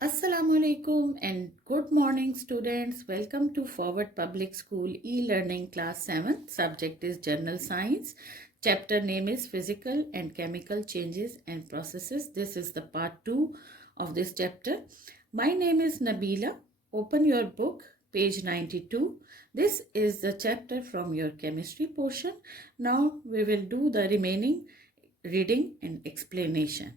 Assalamualaikum and good morning students. Welcome to Forward Public School e-learning class 7. Subject is General Science. Chapter name is Physical and Chemical Changes and Processes. This is the part 2 of this chapter. My name is Nabila. Open your book, page 92. This is the chapter from your chemistry portion. Now we will do the remaining reading and explanation.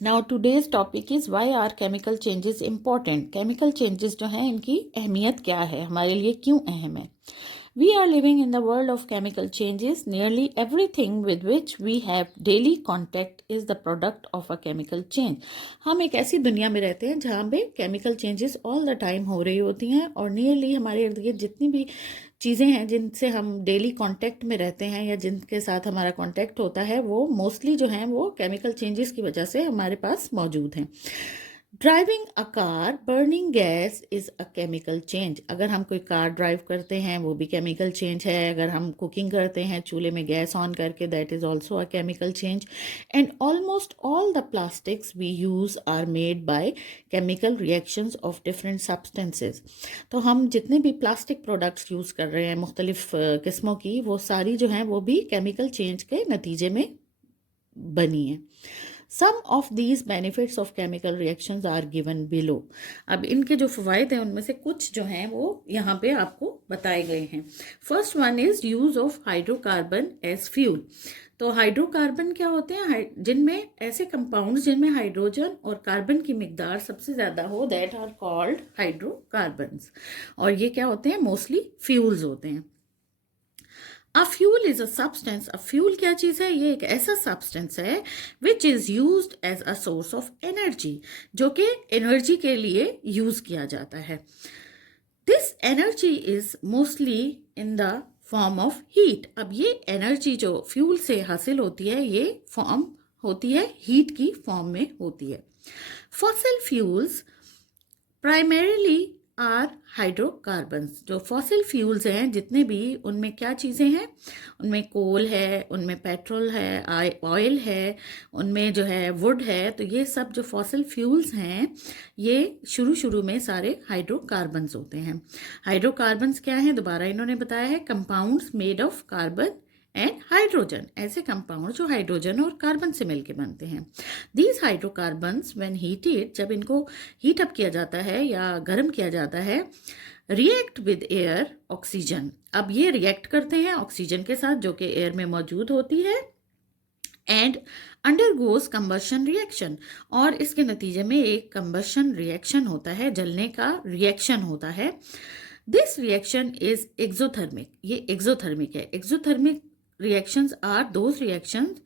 Now today's topic is why are chemical changes important. Chemical changes जो हैं इनकी अहमियत क्या है, हमारे लिए क्यों अहम है। We are living in the world of chemical changes. Nearly everything with which we have daily contact is the product of a chemical change. हम एक ऐसी दुनिया में रहते हैं जहाँ पे chemical changes all the time हो रही होती हैं और नियरली हमारे इर्द गिर्द जितनी भी चीज़ें हैं जिनसे हम डेली कांटेक्ट में रहते हैं या जिनके साथ हमारा कांटेक्ट होता है वो मोस्टली जो हैं वो केमिकल चेंजेस की वजह से हमारे पास मौजूद हैं। Driving a car burning gas is a chemical change. अगर हम कोई कार ड्राइव करते हैं वो भी केमिकल चेंज है। अगर हम कुकिंग करते हैं चूल्हे में गैस ऑन करके, that is also a chemical change. And almost all the plastics we use are made by chemical reactions of different substances. तो हम जितने भी प्लास्टिक प्रोडक्ट्स यूज़ कर रहे हैं मुख्तलिफ किस्मों की, वो सारी जो हैं वो भी केमिकल चेंज के नतीजे में बनी है। Some of these benefits of chemical reactions are given below. अब इनके जो फ़वाइद हैं उनमें से कुछ जो हैं वो यहाँ पे आपको बताए गए हैं। First one is use of hydrocarbon as fuel. तो हाइड्रोकार्बन क्या होते हैं, जिनमें ऐसे कंपाउंड्स जिनमें हाइड्रोजन और कार्बन की मिकदार सबसे ज़्यादा हो, दैट आर कॉल्ड हाइड्रोकार्बन्स। और ये क्या होते हैं, मोस्टली फ्यूल्स होते हैं। A fuel is a substance. A fuel क्या चीज़ है, ये एक ऐसा सब्सटेंस है which is used as a source of energy, जो कि एनर्जी के लिए यूज़ किया जाता है। This energy is mostly in the form of heat. अब ये एनर्जी जो फ्यूल से हासिल होती है ये फॉर्म होती है, हीट की फॉर्म में होती है। Fossil fuels primarily are hydrocarbons. जो फॉसिल फ्यूल्स हैं जितने भी, उनमें क्या चीज़ें हैं, उनमें कोल है, उनमें पेट्रोल है, ऑयल है, उनमें जो है वुड है। तो ये सब जो फॉसिल फ्यूल्स हैं ये शुरू में सारे हाइड्रोकार्बन्स होते हैं। हाइड्रोकार्बन्स क्या हैं, दोबारा इन्होंने बताया है, compounds made of carbon and hydrogen. ऐसे कंपाउंड जो हाइड्रोजन और कार्बन से मिलकर बनते हैं। दीज हाइड्रोकार्बन्स व्हेन हीटेड, जब इनको हीट अप किया जाता है या गर्म किया जाता है, रिएक्ट विद एयर ऑक्सीजन। अब ये रिएक्ट करते हैं ऑक्सीजन के साथ जो कि एयर में मौजूद होती है, एंड अंडरगोज कंबशन रिएक्शन। और इसके नतीजे में एक कंबशन रिएक्शन होता है, जलने का रिएक्शन होता है। This reaction is exothermic. ये एक्सोथर्मिक है। Exothermic reactions are those reactions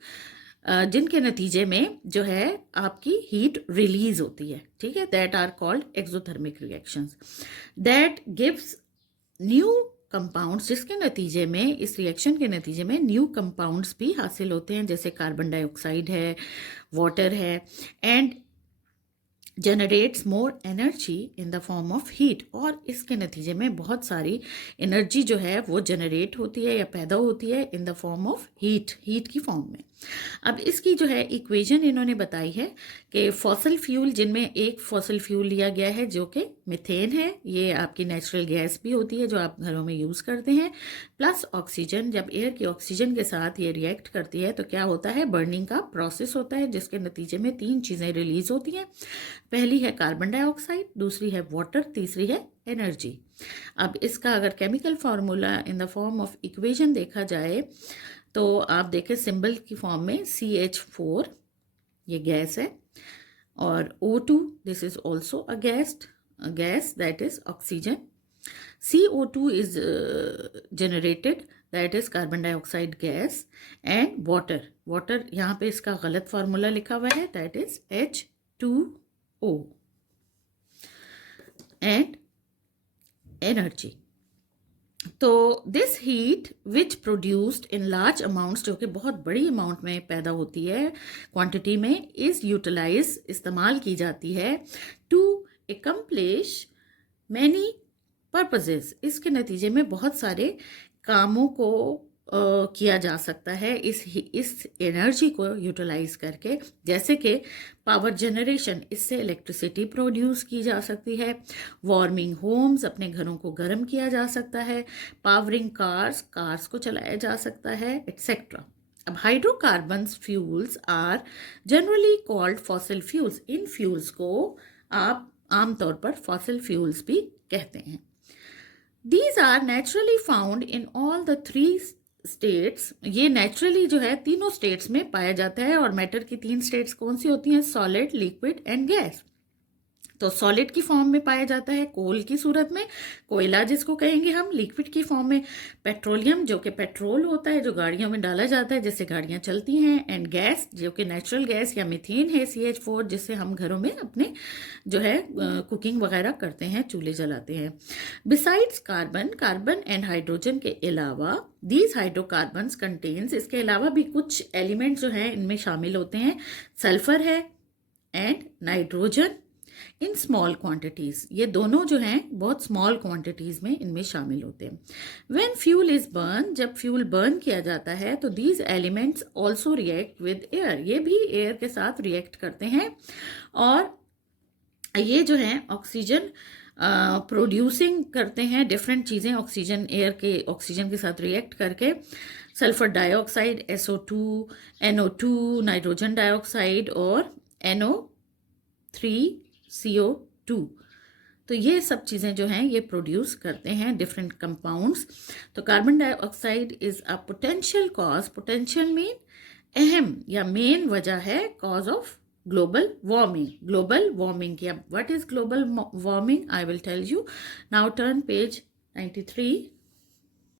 जिनके नतीजे में जो है आपकी हीट रिलीज होती है, ठीक है, that are called exothermic reactions. That gives new compounds, जिसके नतीजे में, इस रिएक्शन के नतीजे में न्यू कंपाउंड्स भी हासिल होते हैं, जैसे कार्बन डाइऑक्साइड है, वाटर है, and generates more energy in the form of heat. और इसके नतीजे में बहुत सारी एनर्जी जो है वो जनरेट होती है या पैदा होती है इन द फॉर्म ऑफ हीट की फॉर्म में। अब इसकी जो है इक्वेशन इन्होंने बताई है कि फॉसिल फ्यूल, जिनमें एक फॉसिल फ्यूल लिया गया है जो कि मीथेन है, ये आपकी नेचुरल गैस भी होती है जो आप घरों में यूज़ करते हैं, प्लस ऑक्सीजन। जब एयर की ऑक्सीजन के साथ ये रिएक्ट करती है तो क्या होता है, बर्निंग का प्रोसेस होता है, जिसके नतीजे में तीन चीज़ें रिलीज होती हैं। पहली है कार्बन डाइऑक्साइड, दूसरी है वाटर, तीसरी है एनर्जी। अब इसका अगर chemical formula in the form of equation देखा जाए तो आप देखें सिंबल की फॉर्म में CH4 ये गैस है, और O2 this is also a gas that is oxygen. CO2 is generated, that is carbon dioxide gas, and water यहाँ पे इसका गलत फार्मूला लिखा हुआ है, that is H2O, and energy. तो this heat which produced in large amounts, जो कि बहुत बड़ी अमाउंट में पैदा होती है, क्वांटिटी में, इज यूटिलाइज, इस्तेमाल की जाती है, टू एकम्प्लिश मैनी पर्पजेज। इसके नतीजे में बहुत सारे कामों को किया जा सकता है इस एनर्जी को यूटिलाइज करके, जैसे कि पावर जनरेशन, इससे इलेक्ट्रिसिटी प्रोड्यूस की जा सकती है, वार्मिंग होम्स, अपने घरों को गर्म किया जा सकता है, पावरिंग कार्स को चलाया जा सकता है, एटसेट्रा। अब hydrocarbons fuels are generally called fossil fuels. इन फ्यूल्स को आप आमतौर पर फॉसिल फ्यूल्स भी कहते हैं। These are naturally found in all the three states। ये नेचुरली जो है तीनों स्टेट्स में पाया जाता है। और मैटर की 3 स्टेट्स कौन सी होती हैं? Solid, liquid and gas. तो सॉलिड की फॉर्म में पाया जाता है कोल की सूरत में, कोयला जिसको कहेंगे हम। लिक्विड की फॉर्म में पेट्रोलियम, जो कि पेट्रोल होता है, जो गाड़ियों में डाला जाता है जिससे गाड़ियां चलती हैं। एंड गैस, जो कि नेचुरल गैस या मीथेन है, CH4, जिससे हम घरों में अपने जो है कुकिंग वगैरह करते हैं, चूल्हे जलाते हैं। बिसाइड्स कार्बन एंड हाइड्रोजन के अलावा, दीज हाइड्रोकार्बन्स कंटेन्स, इसके अलावा भी कुछ एलिमेंट जो हैं इनमें शामिल होते हैं। सल्फर है and nitrogen in small quantities. ये दोनों जो हैं बहुत स्मॉल क्वांटिटीज में इनमें शामिल होते हैं। व्हेन फ्यूल इज बर्न, जब फ्यूल बर्न किया जाता है तो these elements also react with air, ये भी एयर के साथ रिएक्ट करते हैं। और ये जो है ऑक्सीजन प्रोड्यूसिंग करते हैं, डिफरेंट चीज़ें ऑक्सीजन, एयर के ऑक्सीजन के साथ रिएक्ट करके। Sulphur dioxide, SO2, NO2, nitrogen dioxide और NO3CO2। तो ये सब चीज़ें जो हैं ये प्रोड्यूस करते हैं डिफरेंट कंपाउंड्स। तो carbon dioxide is a potential cause, potential mean अहम या मेन वजह है, कॉज ऑफ ग्लोबल वार्मिंग की। अब what is global warming, I will tell you. Now turn page 93।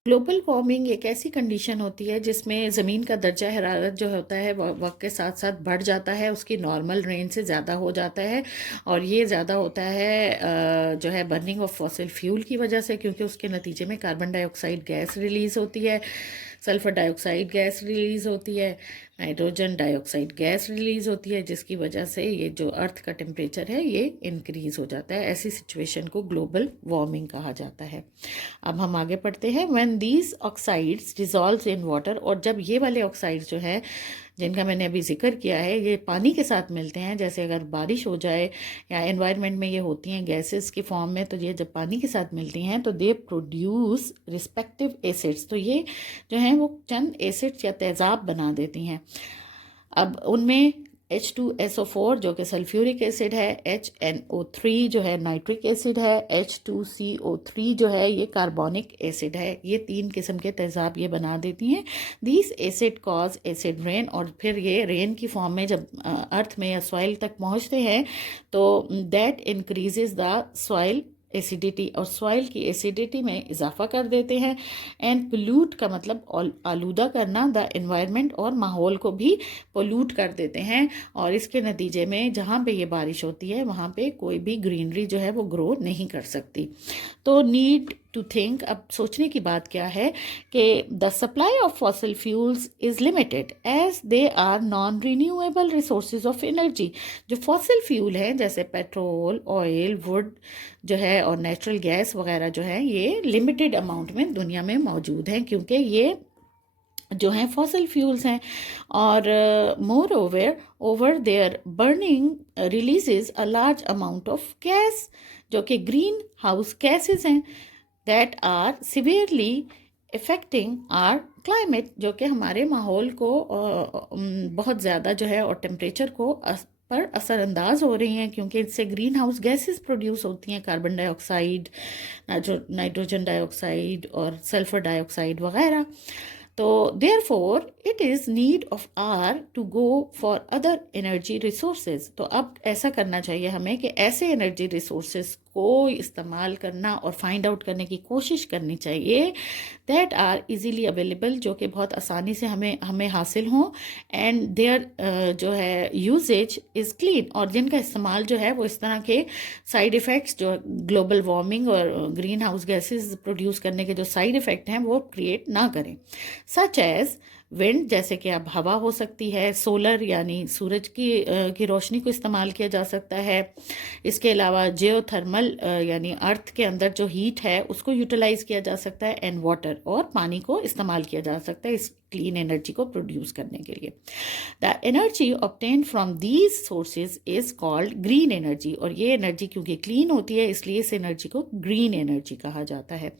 Global warming एक ऐसी कंडीशन होती है जिसमें ज़मीन का दर्जा हरारत जो होता है वक्त के साथ साथ बढ़ जाता है, उसकी नॉर्मल रेंज से ज़्यादा हो जाता है। और ये ज़्यादा होता है जो है बर्निंग ऑफ फॉसिल फ्यूल की वजह से, क्योंकि उसके नतीजे में कार्बन डाइऑक्साइड गैस रिलीज़ होती है, सल्फर डाइऑक्साइड गैस रिलीज़ होती है, नाइट्रोजन डाइऑक्साइड गैस रिलीज़ होती है, जिसकी वजह से ये जो अर्थ का टेम्परेचर है ये इंक्रीज़ हो जाता है। ऐसी सिचुएशन को ग्लोबल वार्मिंग कहा जाता है। अब हम आगे पढ़ते हैं। When these oxides dissolve in water, और जब ये वाले ऑक्साइड्स जो है जिनका मैंने अभी जिक्र किया है ये पानी के साथ मिलते हैं, जैसे अगर बारिश हो जाए या एनवायरनमेंट में ये होती हैं गैसेस की फॉर्म में, तो ये जब पानी के साथ मिलती हैं तो दे प्रोड्यूस रिस्पेक्टिव एसिड्स। तो ये जो हैं वो चंद एसिड्स या तेज़ाब बना देती हैं। अब उनमें H2SO4 जो कि सल्फ्यूरिक एसिड है, HNO3 जो है नाइट्रिक एसिड है, H2CO3 जो है ये कार्बोनिक एसिड है। ये 3 किस्म के तेज़ाब ये बना देती हैं। These acid cause acid rain, और फिर ये रेन की फॉर्म में जब अर्थ में या सॉइल तक पहुंचते हैं तो that increases the soil acidity, और सॉइल की एसिडिटी में इजाफा कर देते हैं। एंड पोल्यूट का मतलब आलूदा करना, द एनवायरनमेंट, और माहौल को भी पोल्यूट कर देते हैं। और इसके नतीजे में जहाँ पे ये बारिश होती है वहाँ पे कोई भी ग्रीनरी जो है वो ग्रो नहीं कर सकती। तो नीड टू थिंक, अब सोचने की बात क्या है कि the supply of fossil fuels is limited as they are non renewable resources of energy. जो फॉसिल फ्यूल हैं जैसे पेट्रोल, ऑयल, वुड जो है और नेचुरल गैस वगैरह जो है ये लिमिटेड अमाउंट में दुनिया में मौजूद हैं, क्योंकि ये जो हैं फॉसिल फ्यूल्स हैं। और moreover their burning releases a large amount of gas, जो कि ग्रीन हाउस गैसेज हैं, that are severely affecting our climate, जो कि हमारे माहौल को बहुत ज़्यादा जो है और टेम्परेचर को पर असरअंदाज हो रही हैं, क्योंकि इससे ग्रीन हाउस गैसेस प्रोड्यूस होती हैं, कार्बन डाइऑक्साइड, नाइट्रोजन डाइऑक्साइड और सल्फर डाइऑक्साइड वगैरह। तो therefore it is need of our to go for other energy resources. तो अब ऐसा करना चाहिए हमें कि ऐसे एनर्जी रिसोर्सेज को इस्तेमाल करना और फाइंड आउट करने की कोशिश करनी चाहिए दैट आर इजीली अवेलेबल, जो कि बहुत आसानी से हमें हासिल हों, एंड देयर जो है यूजेज इज़ क्लीन, और जिनका इस्तेमाल जो है वो इस तरह के साइड इफ़ेक्ट्स जो ग्लोबल वार्मिंग और ग्रीन हाउस गैसेस प्रोड्यूस करने के जो साइड इफ़ेक्ट हैं वो क्रिएट ना करें, सच एज विंड जैसे कि अब हवा हो सकती है, सोलर यानी सूरज की रोशनी को इस्तेमाल किया जा सकता है। इसके अलावा जियोथर्मल यानी अर्थ के अंदर जो हीट है उसको यूटिलाइज किया जा सकता है, एंड वाटर और पानी को इस्तेमाल किया जा सकता है इस क्लीन एनर्जी को प्रोड्यूस करने के लिए। The energy obtain from these sources is called green energy, और ये एनर्जी क्योंकि क्लीन होती है इसलिए इस एनर्जी को ग्रीन एनर्जी कहा जाता है।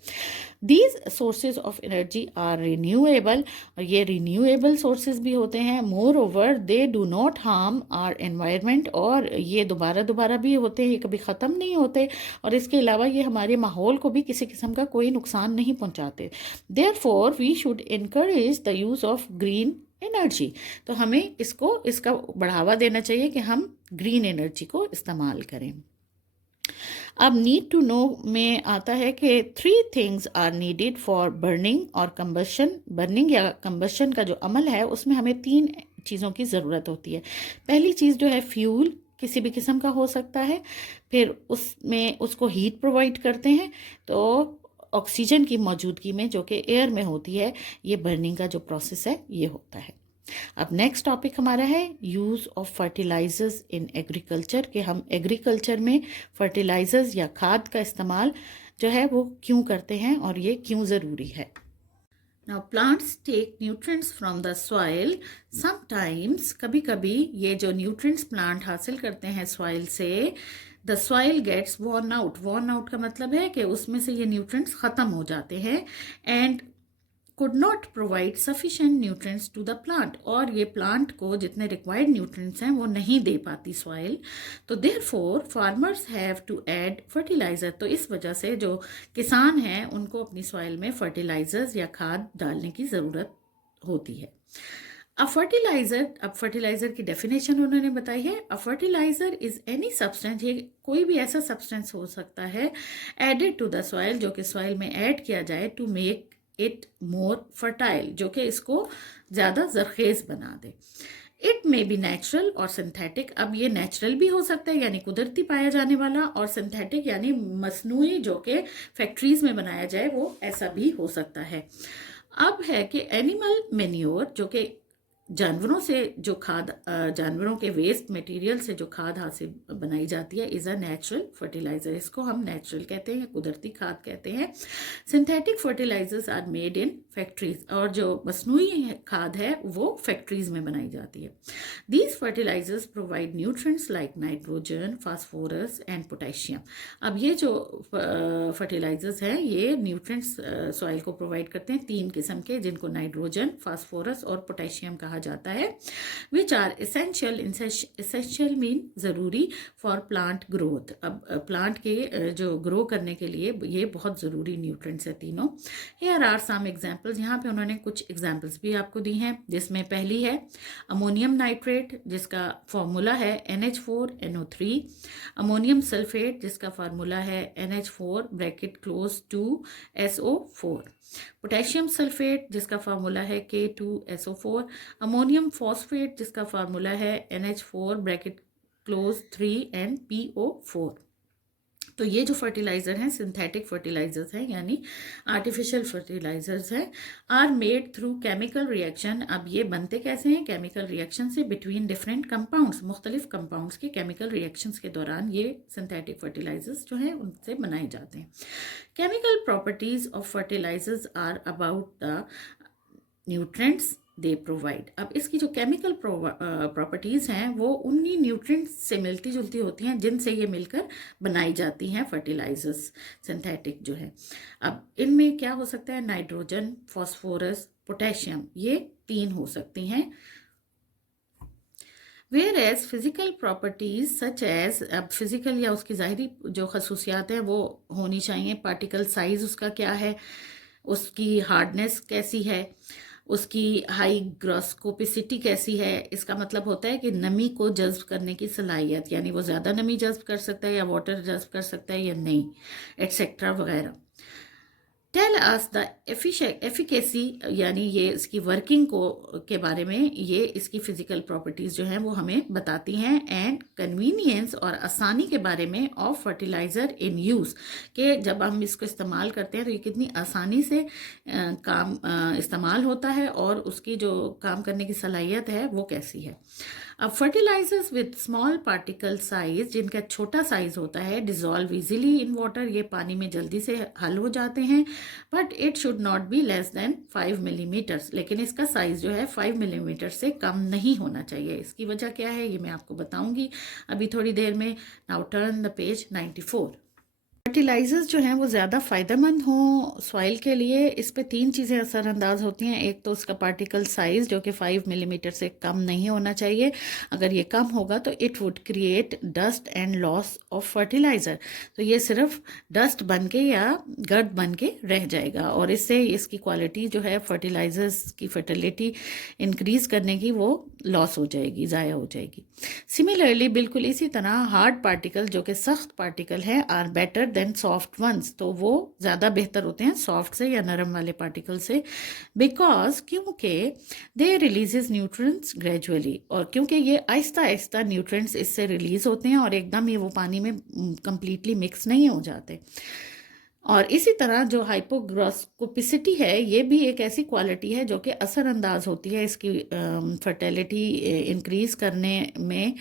These sources of energy are renewable, और ये रिन्यूएबल सोर्सेज भी होते हैं। Moreover they do not harm our environment, और ये दोबारा भी होते हैं, ये कभी ख़त्म नहीं होते, और इसके अलावा ये हमारे माहौल को भी किसी किस्म का कोई नुकसान नहीं पहुंचाते। Therefore we should encourage the use of green energy, तो हमें इसका बढ़ावा देना चाहिए कि हम ग्रीन एनर्जी को इस्तेमाल करें। अब नीड टू नो में आता है कि 3 things are needed for burning और कंबशन। बर्निंग या कंबशन का जो अमल है उसमें हमें 3 चीज़ों की ज़रूरत होती है। पहली चीज़ जो है फ्यूल किसी भी किस्म का हो सकता है, फिर उसमें उसको हीट प्रोवाइड करते हैं, तो ऑक्सीजन की मौजूदगी में जो कि एयर में होती है, ये बर्निंग का जो प्रोसेस है ये होता है। अब नेक्स्ट टॉपिक हमारा है use of fertilisers in agriculture, कि हम एग्रीकल्चर में फर्टिलाइजर्स या खाद का इस्तेमाल जो है वो क्यों करते हैं और ये क्यों ज़रूरी है। Now plants take nutrients from the soil. Sometimes कभी कभी ये जो nutrients plant हासिल करते हैं soil से, the soil gets worn out. Worn out का मतलब है कि उसमें से ये nutrients ख़त्म हो जाते हैं, and could not provide sufficient nutrients to the plant, और ये प्लांट को जितने required nutrients हैं वो नहीं दे पाती soil, तो therefore farmers have to add fertilizer। तो इस वजह से जो किसान हैं उनको अपनी soil में fertilizers या खाद डालने की ज़रूरत होती है। अब फर्टिलाइजर की डेफिनेशन उन्होंने बताई है। अ फर्टिलाइजर इज एनी सब्सटेंस, ये कोई भी ऐसा सब्सटेंस हो सकता है एडेड टू द सॉइल, जो कि सॉइल में ऐड किया जाए to make it more fertile, जो कि इसको ज़्यादा जरखेज बना दे। इट मे बी नेचुरल और सिंथेटिक। अब ये नेचुरल भी हो सकता है यानी कुदरती पाया जाने वाला, और सिंथेटिक यानी मसनूई जो कि फैक्ट्रीज में बनाया जाए, वो ऐसा भी हो सकता है। अब है कि एनिमल मैन्योर, जो कि जानवरों से जो खाद, जानवरों के वेस्ट मटेरियल से जो खाद हासिल बनाई जाती है, इज़ अ नेचुरल फर्टिलाइजर। इसको हम नेचुरल कहते हैं, कुदरती खाद कहते हैं। Synthetic fertilisers are made in factories, और जो मसनूई खाद है वो फैक्ट्रीज में बनाई जाती है। These fertilisers provide nutrients like nitrogen, phosphorus and potassium. अब ये जो फर्टिलाइजर्स हैं ये न्यूट्रिएंट्स सॉइल को प्रोवाइड करते हैं 3 किस्म के, जिनको नाइट्रोजन, फास्फोरस और पोटेशियम कहा जाता है, विच आर एसेंशियल मीन ज़रूरी फॉर प्लांट ग्रोथ। अब प्लांट के जो ग्रो करने के लिए ये बहुत ज़रूरी न्यूट्रिएंट्स है तीनों। हियर आर सम एग्जांपल्स, यहाँ पे उन्होंने कुछ एग्जांपल्स भी आपको दी हैं, जिसमें पहली है अमोनियम नाइट्रेट, जिसका फार्मूला है NH4NO3। अमोनियम सल्फेट, जिसका फार्मूला है NH4 bracket close 2SO4। Potassium sulphate, जिसका फार्मूला है K2SO4। अमोनियम फॉस्फेट, जिसका फार्मूला है NH4 ब्रैकेट क्लोज 3NPO4। तो ये जो फर्टिलाइजर हैं सिंथेटिक फर्टिलाइजर्स हैं यानी आर्टिफिशियल फर्टिलाइजर्स हैं, are made through chemical reaction. अब ये बनते कैसे हैं? केमिकल रिएक्शन से बिटवीन डिफरेंट कंपाउंड्स, मुख्तलिफ कंपाउंड्स के केमिकल रिएक्शंस के दौरान ये सिंथेटिक फर्टिलाइजर्स जो हैं उनसे बनाए जाते हैं। Chemical properties of fertilizers are about the nutrients they provide. अब इसकी जो केमिकल प्रॉपर्टीज़ हैं वो उन्हीं न्यूट्रिएंट्स से मिलती जुलती होती हैं जिनसे ये मिलकर बनाई जाती हैं फर्टिलाइजर्स सिंथेटिक जो है। अब इनमें क्या हो सकता है? नाइट्रोजन, फास्फोरस, पोटेशियम, ये 3 हो सकती हैं। Whereas physical properties such as, अब फिजिकल या उसकी ज़ाहिरी जो खसूसियात हैं वो होनी चाहिए। पार्टिकल साइज उसका क्या है, उसकी हार्डनेस कैसी है, उसकी हाईग्रोस्कोपिसिटी कैसी है। इसका मतलब होता है कि नमी को जज्ब करने की सलाहियत, यानी वो ज़्यादा नमी जज्ब कर सकता है या वाटर जज्ब कर सकता है या नहीं, एट्सेट्रा वगैरह। टेल अस द एफिकेसी, यानी ये इसकी वर्किंग को के बारे में, ये इसकी फिजिकल प्रॉपर्टीज जो हैं वो हमें बताती हैं, एंड कन्वीनियंस और आसानी के बारे में ऑफ फर्टिलाइज़र इन यूज़, कि जब हम इसको इस्तेमाल करते हैं तो ये कितनी आसानी से इस्तेमाल होता है और उसकी जो काम करने की सलाहियत है वो कैसी है। अब fertilizers with small particle size, जिनका छोटा साइज होता है, डिजॉल्व इजीली इन वाटर, ये पानी में जल्दी से हल हो जाते हैं, but it should not be less than 5 millimetres, लेकिन इसका साइज जो है 5 मिलीमीटर से कम नहीं होना चाहिए। इसकी वजह क्या है ये मैं आपको बताऊंगी अभी थोड़ी देर में। Now turn the page 94। Fertilizers जो हैं वो ज़्यादा फ़ायदेमंद हों सॉइल के लिए, इस पे 3 चीज़ें असरअंदाज होती हैं। एक तो उसका पार्टिकल साइज़ जो कि 5 मिलीमीटर से कम नहीं होना चाहिए, अगर ये कम होगा तो it would create dust and loss of fertiliser, तो ये सिर्फ डस्ट बन के या गर्द बन के रह जाएगा और इससे इसकी क्वालिटी जो है फर्टिलाइजर्स की फर्टिलिटी इंक्रीज़ करने की वो लॉस हो जाएगी, ज़ाया हो जाएगी। सिमिलरली बिल्कुल इसी तरह हार्ड पार्टिकल जो कि सख्त पार्टिकल हैं are better than soft ones, तो वो ज़्यादा बेहतर होते हैं सॉफ्ट से या नरम वाले पार्टिकल से, बिकॉज क्योंकि दे रिलीजेस न्यूट्रिएंट्स ग्रेजुअली, और क्योंकि ये आहिस्ता आहिस्ता न्यूट्रिएंट्स इससे रिलीज होते हैं और एकदम ही वो पानी में कंप्लीटली मिक्स नहीं हो जाते। और इसी तरह जो हाइपोग्रोस्कोपिसिटी है ये भी एक ऐसी क्वालिटी है जो कि असरअंदाज होती है इसकी फर्टिलिटी इंक्रीज करने में,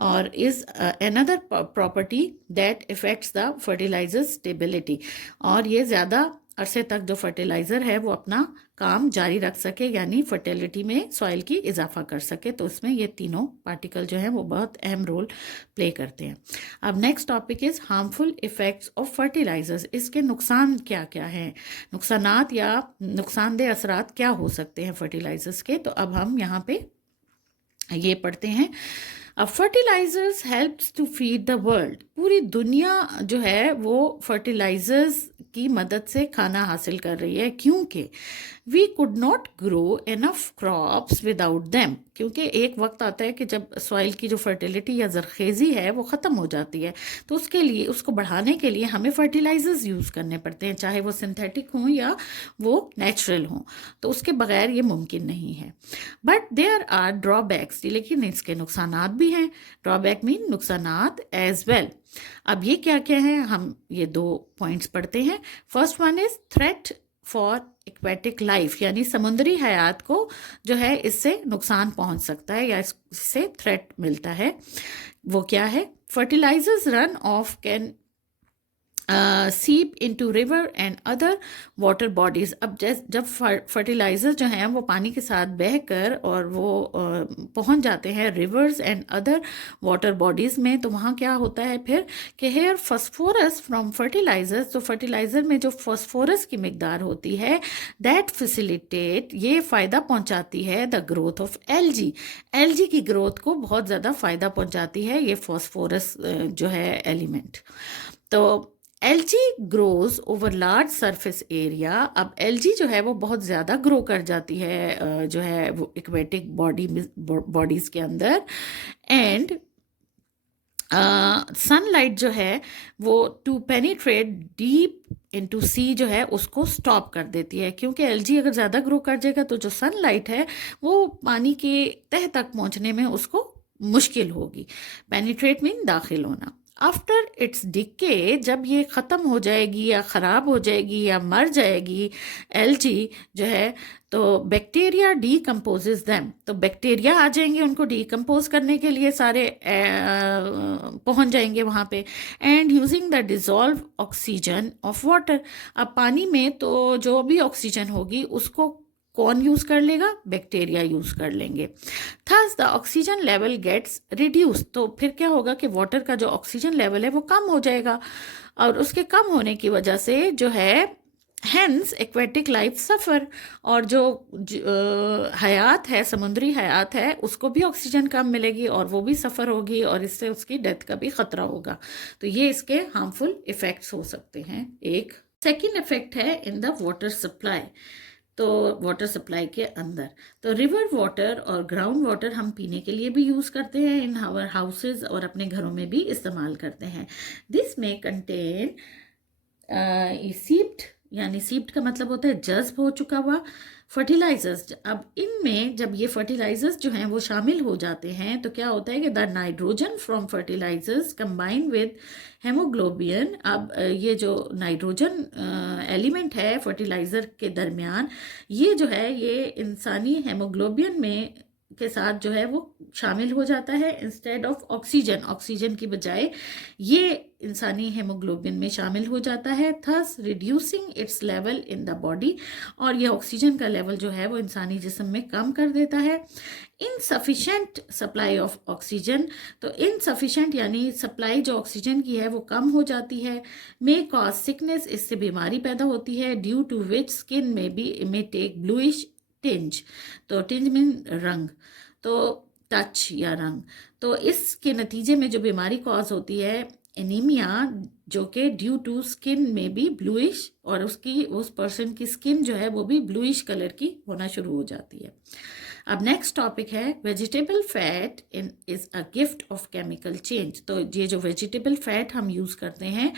और is another property that affects the fertilizer stability, और ये ज़्यादा अरसे तक जो फर्टिलाइज़र है वो अपना काम जारी रख सके, यानी फर्टिलिटी में सॉइल की इजाफा कर सके, तो इसमें ये तीनों पार्टिकल जो हैं वो बहुत अहम रोल प्ले करते हैं। अब next topic is harmful effects of fertilizers, इसके नुकसान क्या क्या हैं, नुकसानात या नुकसानदेह असरात क्या हो सकते हैं फर्टिलाइजर्स के, तो अब हम यहाँ पे ये पढ़ते हैं। अब fertilizers helps to feed the world, पूरी दुनिया जो है वो फर्टिलाइजर्स की मदद से खाना हासिल कर रही है, क्योंकि we could not grow enough crops without them, क्योंकि एक वक्त आता है कि जब सॉइल की जो फर्टिलिटी या जरखेज़ी है वो ख़त्म हो जाती है, तो उसके लिए उसको बढ़ाने के लिए हमें फर्टिलाइजर्स यूज़ करने पड़ते हैं, चाहे वो सिंथेटिक हों या वो नेचुरल हों, तो उसके बगैर ये मुमकिन नहीं है। बट देयर आर ड्रॉबैक्स, लेकिन इसके नुकसानात भी हैं, ड्रॉबैक मीन नुकसानात एज वेल। अब ये क्या क्या है, हम ये 2 पॉइंट्स पढ़ते हैं। First one is threat for aquatic life, यानी समुद्री हयात को जो है इससे नुकसान पहुंच सकता है या इससे थ्रेट मिलता है। वो क्या है, फर्टिलाइजर्स रन ऑफ कैन सीप into river and other water bodies. अब जब फर्टिलाइज़र जो हैं वो पानी के साथ बहकर और वो पहुंच जाते हैं reverse and other water bodies में, तो वहाँ क्या होता है फिर कि हेयर फॉस्फोरस फ्रॉम फर्टिलाइजर्स, तो फर्टिलाइज़र में जो फॉस्फोरस की मिकदार होती है दैट फैसिलिटेट, ये फ़ायदा पहुँचाती है the growth of LG, LG की ग्रोथ को बहुत ज़्यादा फ़ायदा पहुँचाती है ये फॉस्फोरस जो है एलिमेंट। तो LG grows over large surface area, अब एलजी जो है वो बहुत ज़्यादा ग्रो कर जाती है जो है वो एक्वेटिक बॉडीज़ के अंदर, एंड सनलाइट जो है वो टू पेनिट्रेट डीप इनटू सी जो है उसको स्टॉप कर देती है, क्योंकि एलजी अगर ज़्यादा ग्रो कर जाएगा तो जो सनलाइट है वो पानी के तह तक पहुंचने में उसको मुश्किल होगी। पेनिट्रेट मीन दाखिल होना। आफ्टर इट्स डिके, जब ये ख़त्म हो जाएगी या ख़राब हो जाएगी या मर जाएगी एलजी जो है, तो बैक्टीरिया डीकम्पोजेज दैम, तो बैक्टीरिया आ जाएंगे उनको डीकम्पोज करने के लिए, सारे पहुंच जाएंगे वहाँ पे, and using the dissolve oxygen of water, अब पानी में तो जो भी ऑक्सीजन होगी उसको कौन यूज़ कर लेगा, बैक्टीरिया यूज़ कर लेंगे। Thus the oxygen level gets reduce, तो फिर क्या होगा कि वाटर का जो ऑक्सीजन लेवल है वो कम हो जाएगा, और उसके कम होने की वजह से जो है हेंस एक्वेटिक लाइफ सफ़र, और जो हयात है, समुद्री हयात है, उसको भी ऑक्सीजन कम मिलेगी और वो भी सफ़र होगी और इससे उसकी डेथ का भी ख़तरा होगा। तो ये इसके हार्मफुल इफ़ेक्ट्स हो सकते हैं। एक सेकेंड इफ़ेक्ट है इन द वाटर सप्लाई, तो वाटर सप्लाई के अंदर, तो रिवर वाटर और ग्राउंड वाटर हम पीने के लिए भी यूज़ करते हैं इन आवर हाउसेज, और अपने घरों में भी इस्तेमाल करते हैं। दिस में कंटेन सीप्ड यानी सीप्ड का मतलब होता है जज्ब हो चुका हुआ फर्टिलाइजर्स। अब इनमें जब ये फर्टिलाइजर्स जो हैं वो शामिल हो जाते हैं तो क्या होता है कि the nitrogen from fertilizers combine with haemoglobin. अब ये जो नाइट्रोजन एलिमेंट है फर्टिलाइजर के दरमियान, ये जो है ये इंसानी हेमोग्लोबिन में के साथ जो है वो शामिल हो जाता है इंस्टेड ऑफ ऑक्सीजन। ऑक्सीजन की बजाय ये इंसानी हेमोग्लोबिन में शामिल हो जाता है, thus reducing it's level in the body. और ये ऑक्सीजन का लेवल जो है वो इंसानी जिस्म में कम कर देता है। इनसफिशेंट सप्लाई ऑफ ऑक्सीजन, तो इनसफिशेंट यानी सप्लाई जो ऑक्सीजन की है वो कम हो जाती है। मे कॉज सिकनेस, इससे बीमारी पैदा होती है। ड्यू टू विच स्किन में टेक ब्लूइश टिंज, तो टिंज मीन रंग, तो टच या रंग। तो इसके नतीजे में जो बीमारी कॉज होती है एनीमिया, जो कि ड्यू टू स्किन में भी ब्लूइश, और उस पर्सन की स्किन जो है वो भी ब्लूइश कलर की होना शुरू हो जाती है। अब नेक्स्ट टॉपिक है vegetable fat is a gift of chemical change. तो ये जो वेजिटेबल फैट हम यूज करते हैं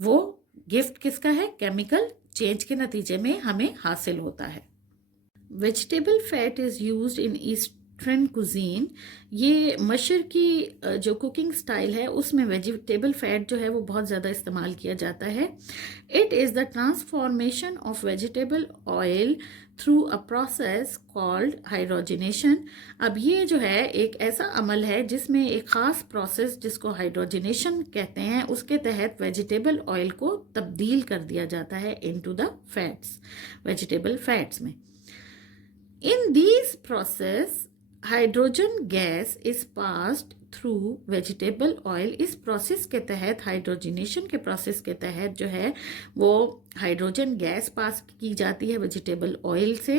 वो गिफ्ट किसका है? केमिकल चेंज के नतीजे में हमें हासिल होता है। Vegetable fat is used in eastern cuisine. ये मशर की जो कुकिंग स्टाइल है उसमें वेजिटेबल फैट जो है वो बहुत ज़्यादा इस्तेमाल किया जाता है। It is the transformation of vegetable oil through a process called hydrogenation. अब ये जो है एक ऐसा अमल है जिसमें एक ख़ास प्रोसेस जिसको हाइड्रोजनेशन कहते हैं, उसके तहत वेजिटेबल ऑयल को तब्दील कर दिया जाता है into the fats, vegetable fats में। In these process, hydrogen gas is passed through vegetable oil। इस प्रोसेस के तहत, हाइड्रोजनेशन के प्रोसेस के तहत जो है वो हाइड्रोजन गैस पास की जाती है वेजिटेबल ऑयल से।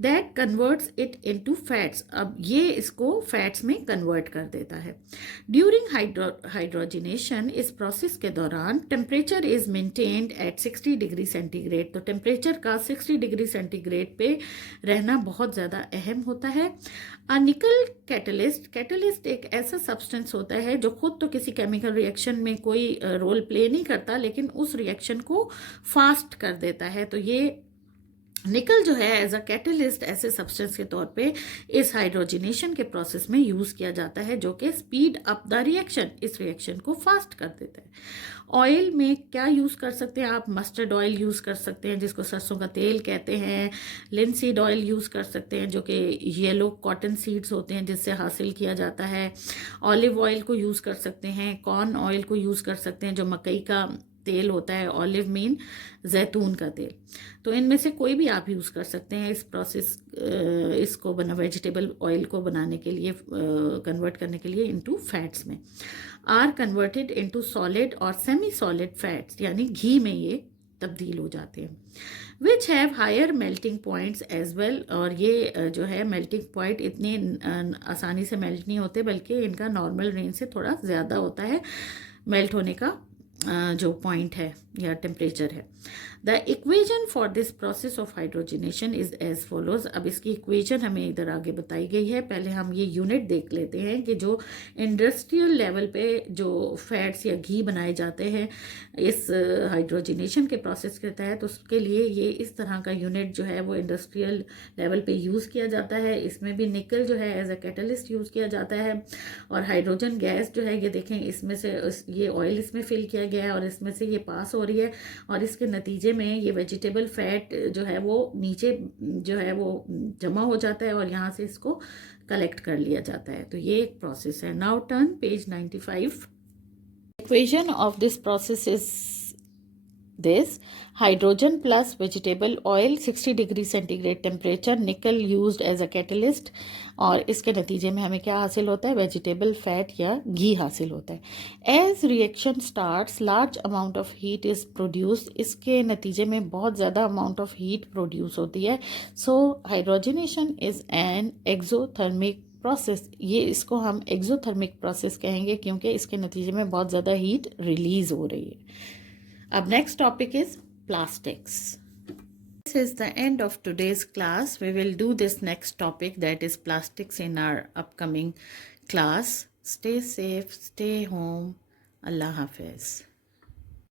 That converts it into fats. अब ये इसको फैट्स में कन्वर्ट कर देता है। ड्यूरिंग हाइड्रोजनेशन, इस प्रोसेस के दौरान temperature is maintained eight 60 degree centigrade. तो टेम्परेचर का 60 डिग्री सेंटीग्रेड पे रहना बहुत ज़्यादा अहम होता है। अ निकल कैटलिस्ट एक ऐसा सब्सटेंस होता है जो खुद तो किसी केमिकल रिएक्शन में कोई रोल प्ले नहीं करता, लेकिन उस रिएक्शन को फास्ट कर देता है। तो ये निकल जो है एज अ कैटलिस्ट ऐसे सब्सटेंस के तौर पे इस हाइड्रोजनेशन के प्रोसेस में यूज किया जाता है, जो कि स्पीड अप द रिएक्शन, इस रिएक्शन को फास्ट कर देता है। ऑयल में क्या यूज कर सकते हैं आप? मस्टर्ड ऑयल यूज कर सकते हैं जिसको सरसों का तेल कहते हैं। लिनसीड ऑयल यूज कर सकते हैं जो कि येलो कॉटन सीड्स होते हैं जिससे हासिल किया जाता है। ऑलिव ऑयल को यूज कर सकते हैं। कॉर्न ऑयल को यूज कर सकते हैं जो मकई का तेल होता है। ऑलिव मीन जैतून का तेल। तो इनमें से कोई भी आप यूज़ कर सकते हैं इस प्रोसेस इसको वेजिटेबल ऑयल को बनाने के लिए, कन्वर्ट करने के लिए इनटू फैट्स में। आर कन्वर्टेड इनटू सॉलिड और सेमी सॉलिड फैट्स, यानी घी में ये तब्दील हो जाते हैं। Which have higher melting points as well. और ये जो है मेल्टिंग पॉइंट इतने आसानी से मेल्ट नहीं होते, बल्कि इनका नॉर्मल रेंज से थोड़ा ज़्यादा होता है मेल्ट होने का जो पॉइंट है या टेम्परेचर है। The equation for this process of hydrogenation is as follows. अब इसकी इक्वेशन हमें इधर आगे बताई गई है। पहले हम ये यूनिट देख लेते हैं कि जो इंडस्ट्रियल लेवल पे जो फैट्स या घी बनाए जाते हैं इस हाइड्रोजनेशन के प्रोसेस के तहत, उसके लिए ये इस तरह का यूनिट जो है वो इंडस्ट्रियल लेवल पे यूज़ किया जाता है। इसमें भी निकल जो है एज अ कैटलिस्ट यूज़ किया जाता है। और हाइड्रोजन गैस जो है ये देखें, इसमें से ये ऑयल इसमें फिल किया गया है और इसमें से ये पास हो रही है, और इसके नतीजे में ये वेजिटेबल फैट जो है वो नीचे जो है वो जमा हो जाता है और यहाँ से इसको कलेक्ट कर लिया जाता है। तो ये एक प्रोसेस है। Now turn page 95। Equation of this process is this: hydrogen plus vegetable oil, 60 degree centigrade temperature, निकल यूज्ड एज अ कैटलिस्ट, और इसके नतीजे में हमें क्या हासिल होता है? वेजिटेबल फैट या घी हासिल होता है। As reaction starts, large amount of heat is produce. इसके नतीजे में बहुत ज़्यादा अमाउंट ऑफ हीट प्रोड्यूस होती है। So hydrogenation is an exothermic process. ये इसको हम एक्सोथर्मिक प्रोसेस कहेंगे क्योंकि इसके नतीजे में बहुत ज़्यादा हीट रिलीज हो रही है। अब next topic is plastics. This is the end of today's class. We will do this next topic, that is plastics, in our upcoming class. Stay safe, stay home. Allah Hafiz.